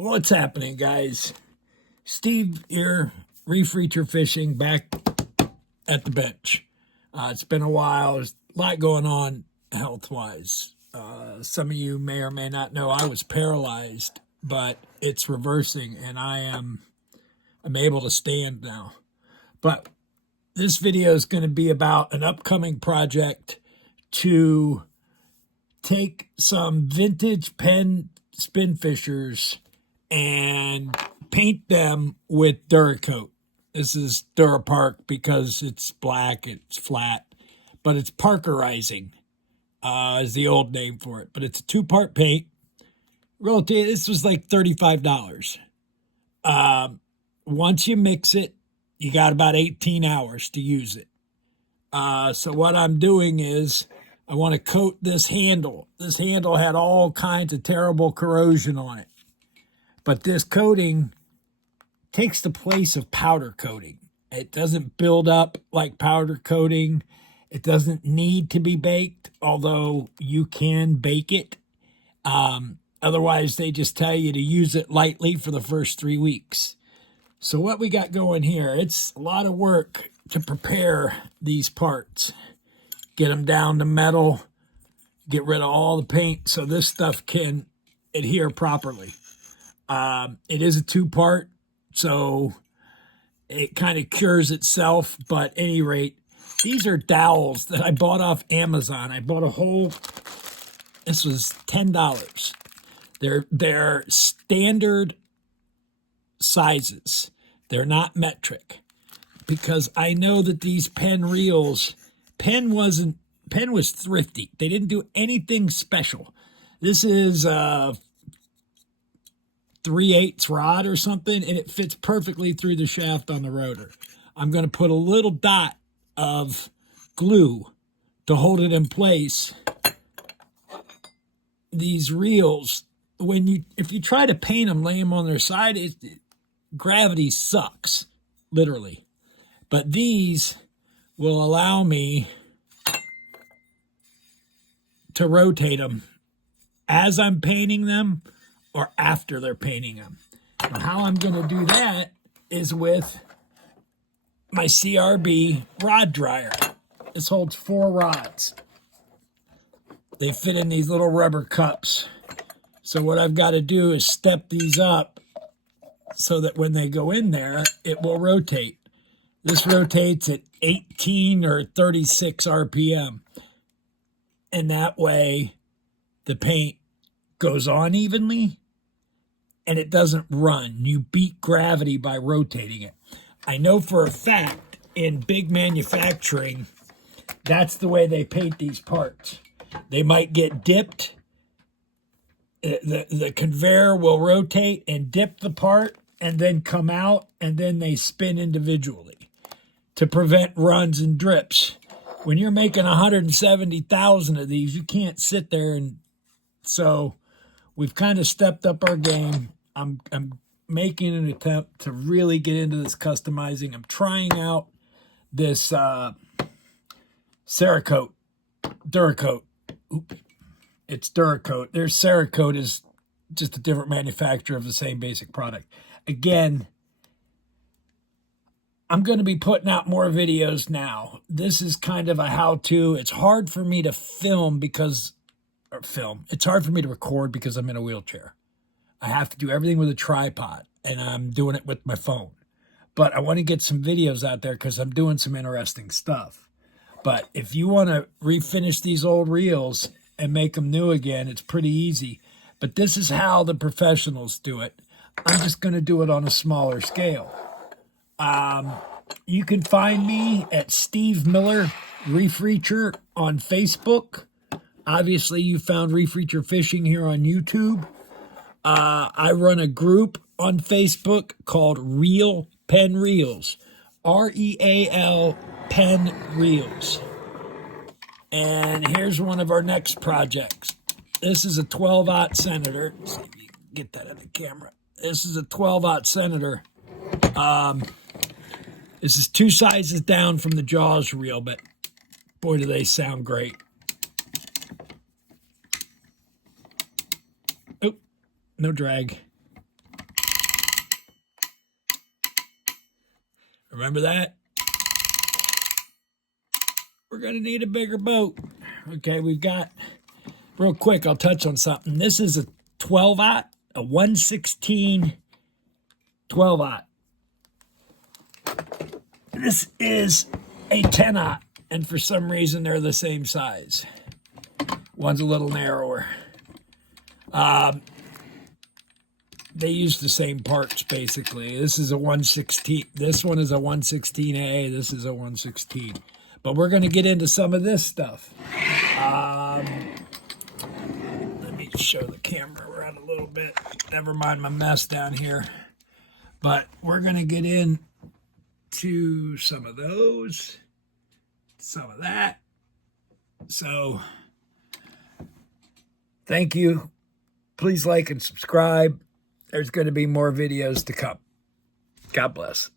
What's happening, guys? Steve here, reef reacher fishing, back at the bench. It's been a while. There's a lot going on health-wise. Some of you may or may not know I was paralyzed, but it's reversing, and I'm able to stand now. But this video is going to be about an upcoming project to take some vintage Penn Spinfishers and paint them with DuraCoat. This is DuraPark because it's black, it's flat, but it's parkerizing is the old name for it. But it's a two-part paint. Relative, this was like $35. Once you mix it, you got about 18 hours to use it. So what I'm doing is I want to coat this handle. This handle had all kinds of terrible corrosion on it. But this coating takes the place of powder coating. It doesn't build up like powder coating. It doesn't need to be baked, although you can bake it. Otherwise, they just tell you to use it lightly for the first 3 weeks. So what we got going here, it's a lot of work to prepare these parts. Get them down to metal, get rid of all the paint so this stuff can adhere properly. It is a two-part, so it kind of cures itself, but at any rate, these are dowels that I bought off Amazon. I bought a whole, this was $10. They're standard sizes. They're not metric, because I know that these Penn reels, Penn was thrifty. They didn't do anything special. This is 3/8 rod or something, and it fits perfectly through the shaft on the rotor. I'm going to put a little dot of glue to hold it in place. These reels, if you try to paint them, lay them on their side, gravity sucks, literally. But these will allow me to rotate them as I'm painting them or after they're painting them. And how I'm going to do that is with my CRB rod dryer. This holds 4 rods. They fit in these little rubber cups. So what I've got to do is step these up so that when they go in there, it will rotate. This rotates at 18 or 36 RPM. And that way, the paint goes on evenly and it doesn't run. You beat gravity by rotating it. I know for a fact in big manufacturing, that's the way they paint these parts. They might get dipped. The conveyor will rotate and dip the part and then come out, and then they spin individually to prevent runs and drips. When you're making 170,000 of these, you can't sit there. And so we've kind of stepped up our game. I'm making an attempt to really get into this customizing. I'm trying out this DuraCoat. It's DuraCoat. There's DuraCoat is just a different manufacturer of the same basic product. Again, I'm going to be putting out more videos now. This is kind of a how-to. It's hard for me to It's hard for me to record because I'm in a wheelchair. I have to do everything with a tripod, and I'm doing it with my phone. But I want to get some videos out there because I'm doing some interesting stuff. But if you want to refinish these old reels and make them new again, it's pretty easy. But this is how the professionals do it. I'm just going to do it on a smaller scale. You can find me at Steve Miller Reef Reacher on Facebook. Obviously, you found Reef Reacher Fishing here on YouTube. I run a group on Facebook called Real Penn Reels. REAL Penn Reels. And here's one of our next projects. This is a 12-aught Senator. Let's see if you can get that in the camera. This is a 12-aught Senator. This is 2 sizes down from the Jaws reel, but boy, do they sound great. Oh, no drag. Remember that? We're going to need a bigger boat. Okay, we've got, real quick, I'll touch on something. This is a 12-aught, a 116 12-aught. This is a 10-aught, and for some reason they're the same size. One's a little narrower. They use the same parts, basically. This is a 116. This one is a 116A. This is a 116. But we're going to get into some of this stuff. Let me show the camera around a little bit. Never mind my mess down here. But we're going to get into some of those, some of that. So, thank you. Please like and subscribe. There's going to be more videos to come. God bless.